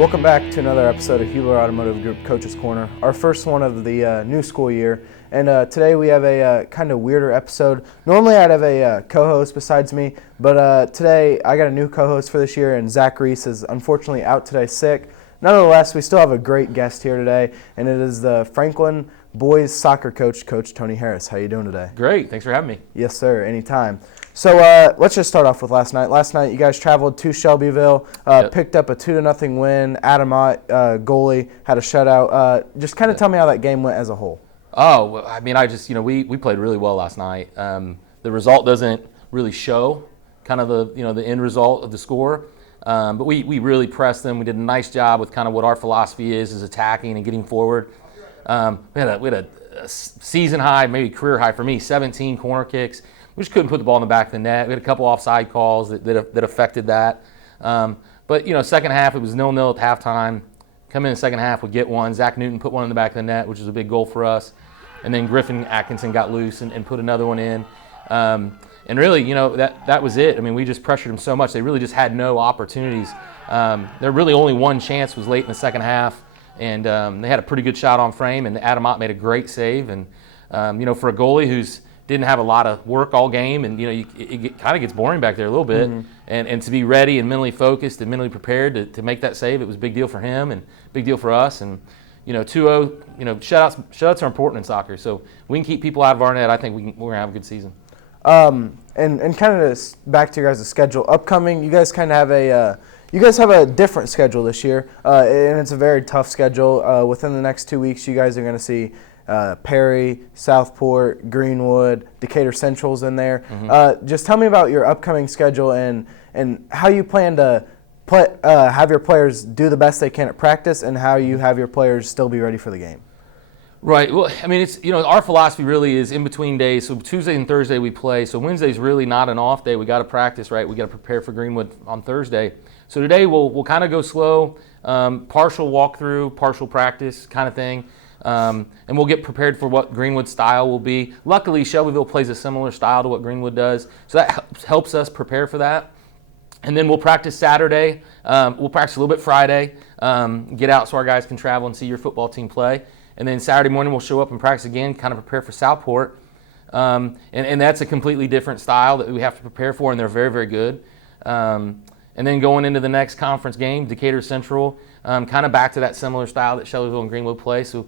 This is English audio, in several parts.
Welcome back to another episode of Hubler Automotive Group Coach's Corner, our first one of the new school year. And today we have a kind of weirder episode. Normally I'd have a co-host besides me, but today I got a new co-host for this year, and Zach Reese is unfortunately out today sick. Nonetheless, we still have a great guest here today, and it is the Franklin boys soccer coach, Coach Tony Harris. How you doing today? Great. Thanks for having me. Yes, sir. Anytime. So let's just start off with last night. Last night you guys traveled to Shelbyville, picked up a 2-0 win. Adam Ott, goalie, had a shutout. Just kind of tell me how that game went as a whole. Oh, well, I mean, we played really well last night. The result doesn't really show kind of the end result of the score, but we really pressed them. We did a nice job with kind of what our philosophy is attacking and getting forward. We had a season high, maybe career high for me, 17 corner kicks. We just couldn't put the ball in the back of the net. We had a couple offside calls that affected that. But, second half, it was 0-0 at halftime. Come in the second half, we get one. Zach Newton put one in the back of the net, which was a big goal for us. And then Griffin Atkinson got loose and put another one in. And really, that was it. I mean, we just pressured them so much. They really just had no opportunities. There really only one chance was late in the second half. And they had a pretty good shot on frame, and Adam Ott made a great save. And, for a goalie who's didn't have a lot of work all game, and it kind of gets boring back there a little bit. Mm-hmm. And to be ready and mentally focused and mentally prepared to make that save, it was a big deal for him and big deal for us. And 2-0, shutouts are important in soccer. So we can keep people out of our net. I think we're gonna have a good season. And kind of back to your guys' schedule upcoming. You guys kind of have a different schedule this year, and it's a very tough schedule. Within the next 2 weeks, you guys are going to see Perry, Southport, Greenwood, Decatur Central's in there. Mm-hmm. Just tell me about your upcoming schedule and how you plan to have your players do the best they can at practice, and how you have your players still be ready for the game. Right. Well, I mean, it's our philosophy really is in between days. So Tuesday and Thursday we play. So Wednesday's really not an off day. We got to practice, right? We got to prepare for Greenwood on Thursday. So today we'll kind of go slow, partial walkthrough, partial practice kind of thing. And we'll get prepared for what Greenwood's style will be. Luckily, Shelbyville plays a similar style to what Greenwood does, so that helps us prepare for that. And then we'll practice Saturday. We'll practice a little bit Friday, get out so our guys can travel and see your football team play. And then Saturday morning we'll show up and practice again, kind of prepare for Southport. And that's a completely different style that we have to prepare for, and they're very, very good. And then going into the next conference game, Decatur Central, kind of back to that similar style that Shelbyville and Greenwood play. So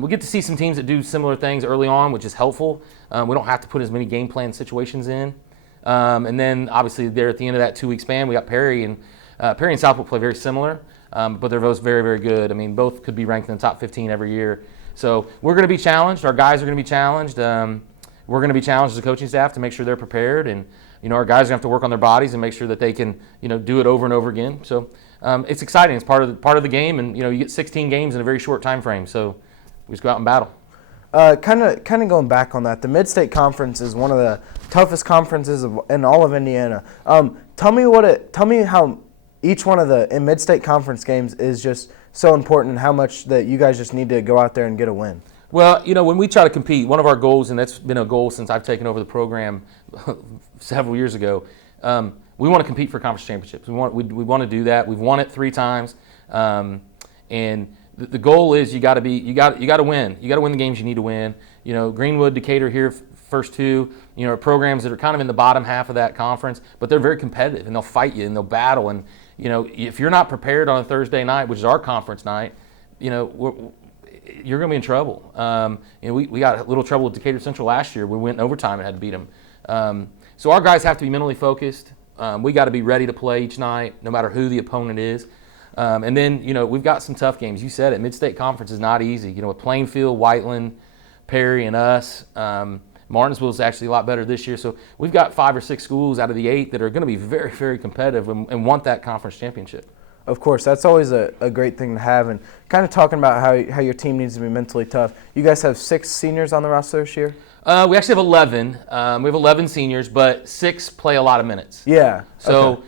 we get to see some teams that do similar things early on, which is helpful. We don't have to put as many game plan situations in. And then obviously there at the end of that 2-week span, we got Perry and Southport play very similar, but they're both very, very good. I mean, both could be ranked in the top 15 every year. So we're going to be challenged. Our guys are going to be challenged. We're going to be challenged as a coaching staff to make sure they're prepared, and our guys are going to have to work on their bodies and make sure that they can do it over and over again. So it's exciting. It's part of the game, and you get 16 games in a very short time frame. So we just go out and battle. Kind of going back on that, the Mid-State Conference is one of the toughest conferences in all of Indiana. Tell me how each one of the Mid-State Conference games is just so important, and how much that you guys just need to go out there and get a win. Well, when we try to compete, one of our goals, and that's been a goal since I've taken over the program several years ago, we want to compete for conference championships. We want to do that. We've won it 3 times, and the goal is you got to win. You got to win the games you need to win. Greenwood, Decatur here, first 2, programs that are kind of in the bottom half of that conference, but they're very competitive, and they'll fight you and they'll battle. And if you're not prepared on a Thursday night, which is our conference night, you're going to be in trouble. We got a little trouble with Decatur Central last year. We went in overtime and had to beat them. So our guys have to be mentally focused. We got to be ready to play each night, no matter who the opponent is. And then, we've got some tough games. You said it, Mid-State Conference is not easy. With Plainfield, Whiteland, Perry, and us. Martinsville is actually a lot better this year. So we've got 5 or 6 schools out of the 8 that are going to be very, very competitive and want that conference championship. Of course, that's always a great thing to have. And kind of talking about how your team needs to be mentally tough. You guys have 6 seniors on the roster this year? We actually have 11. We have 11 seniors, but 6 play a lot of minutes. Yeah. So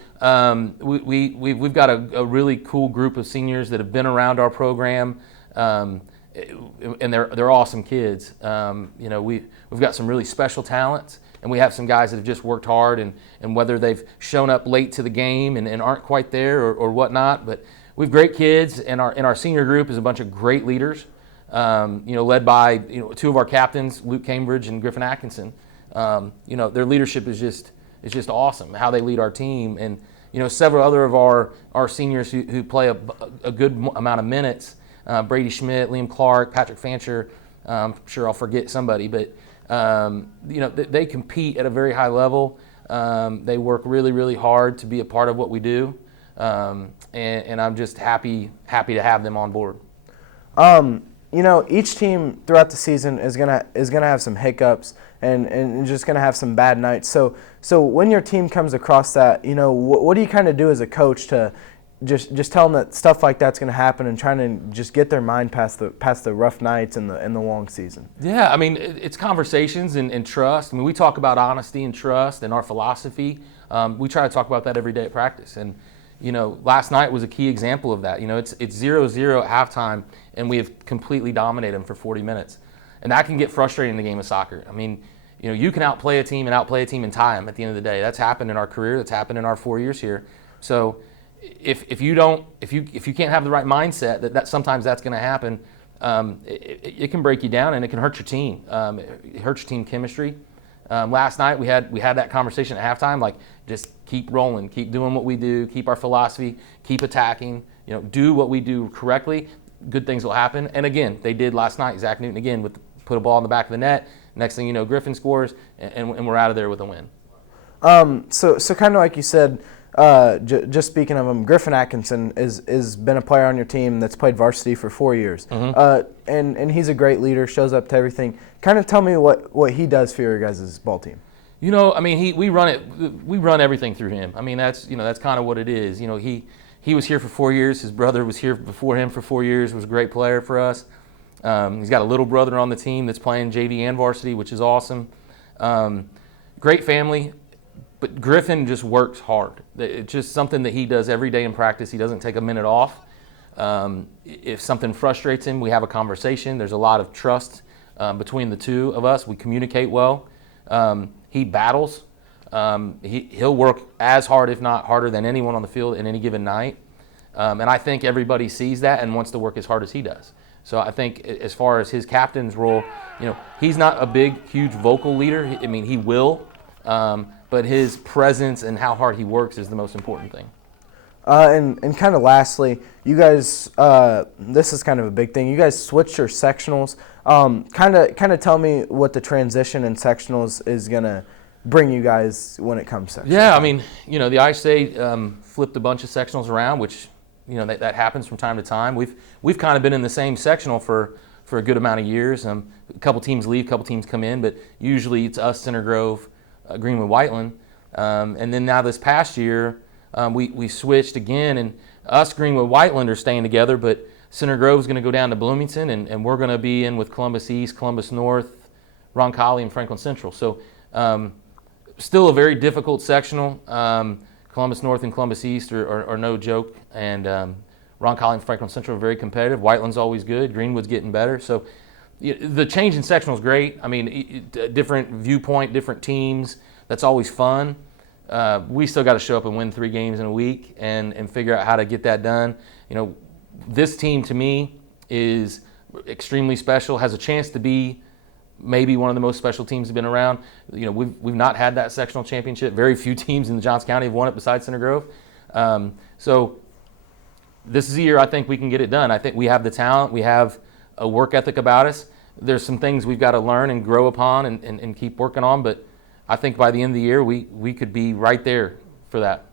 we've got a really cool group of seniors that have been around our program, and they're awesome kids. We've got some really special talents, and we have some guys that have just worked hard, and whether they've shown up late to the game and aren't quite there or whatnot, but we have great kids, and our senior group is a bunch of great leaders. Led by two of our captains, Luke Cambridge and Griffin Atkinson. Their leadership is just awesome. How they lead our team, and several other of our seniors who play a good amount of minutes. Brady Schmidt, Liam Clark, Patrick Fancher. I'm sure I'll forget somebody, but they compete at a very high level. They work really, really hard to be a part of what we do, and I'm just happy to have them on board. Each team throughout the season is gonna have some hiccups and just gonna have some bad nights. So when your team comes across that, what do you kind of do as a coach to just tell them that stuff like that's gonna happen and trying to just get their mind past the rough nights and the long season? Yeah, I mean it's conversations and trust. I mean we talk about honesty and trust and our philosophy. We try to talk about that every day at practice. And last night was a key example of that. It's 0-0 at halftime, and we have completely dominated them for 40 minutes. And that can get frustrating in the game of soccer. I mean, you can outplay a team and tie them at the end of the day. That's happened in our career. That's happened in our 4 years here. So if you can't have the right mindset that sometimes that's going to happen, it can break you down and it can hurt your team. It hurts your team chemistry. Last night we had that conversation at halftime, like just keep rolling, keep doing what we do, keep our philosophy, keep attacking, do what we do correctly, good things will happen. And again, they did last night. Zach Newton again put a ball in the back of the net. Next thing you know, Griffin scores, and we're out of there with a win. So kind of like you said, just speaking of him, Griffin Atkinson is been a player on your team that's played varsity for 4 years. Mm-hmm. And he's a great leader, shows up to everything. Kind of tell me what he does for your guys' ball team. I mean, we run everything through him. I mean, that's kind of what it is. He was here for 4 years. His brother was here before him for 4 years. Was a great player for us. He's got a little brother on the team that's playing JV and varsity, which is awesome. Great family. But Griffin just works hard. It's just something that he does every day in practice. He doesn't take a minute off. If something frustrates him, we have a conversation. There's a lot of trust between the two of us. We communicate well. He battles. He'll work as hard, if not harder, than anyone on the field in any given night. And I think everybody sees that and wants to work as hard as he does. So I think as far as his captain's role, he's not a big, huge vocal leader. I mean, he will. But his presence and how hard he works is the most important thing. And kind of lastly, you guys, this is kind of a big thing. You guys switched your sectionals. Kind of tell me what the transition in sectionals is gonna bring you guys when it comes to sectionals. Yeah, I mean, the ISA flipped a bunch of sectionals around, which that happens from time to time. We've kind of been in the same sectional for a good amount of years. A couple teams leave, a couple teams come in, but usually it's us, Center Grove, Greenwood Whiteland, and then now this past year we switched again, and us Greenwood Whiteland are staying together, but Center Grove's going to go down to Bloomington, and we're going to be in with Columbus East, Columbus North, Roncalli, and Franklin Central. So still a very difficult sectional. Columbus North and Columbus East are no joke, and Roncalli and Franklin Central are very competitive. Whiteland's always good. Greenwood's getting better. So the change in sectional is great. I mean, different viewpoint, different teams. That's always fun. We still got to show up and win 3 games in a week and figure out how to get that done. This team to me is extremely special. Has a chance to be maybe one of the most special teams that have been around. We've not had that sectional championship. Very few teams in the Johnson County have won it besides Center Grove. So this is a year I think we can get it done. I think we have the talent. We have a work ethic about us. There's some things we've got to learn and grow upon and keep working on, but I think by the end of the year we could be right there for that.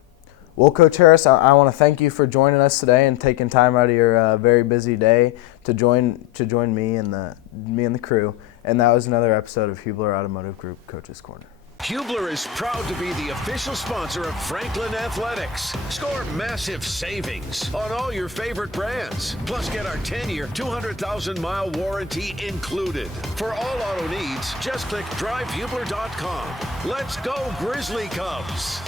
Well, Coach Harris, I want to thank you for joining us today and taking time out of your very busy day to join me and the crew. And that was another episode of Hubler Automotive Group Coach's Corner. Hubler is proud to be the official sponsor of Franklin Athletics. Score massive savings on all your favorite brands. Plus, get our 10-year, 200,000-mile warranty included. For all auto needs, just click drivehubler.com. Let's go Grizzly Cubs!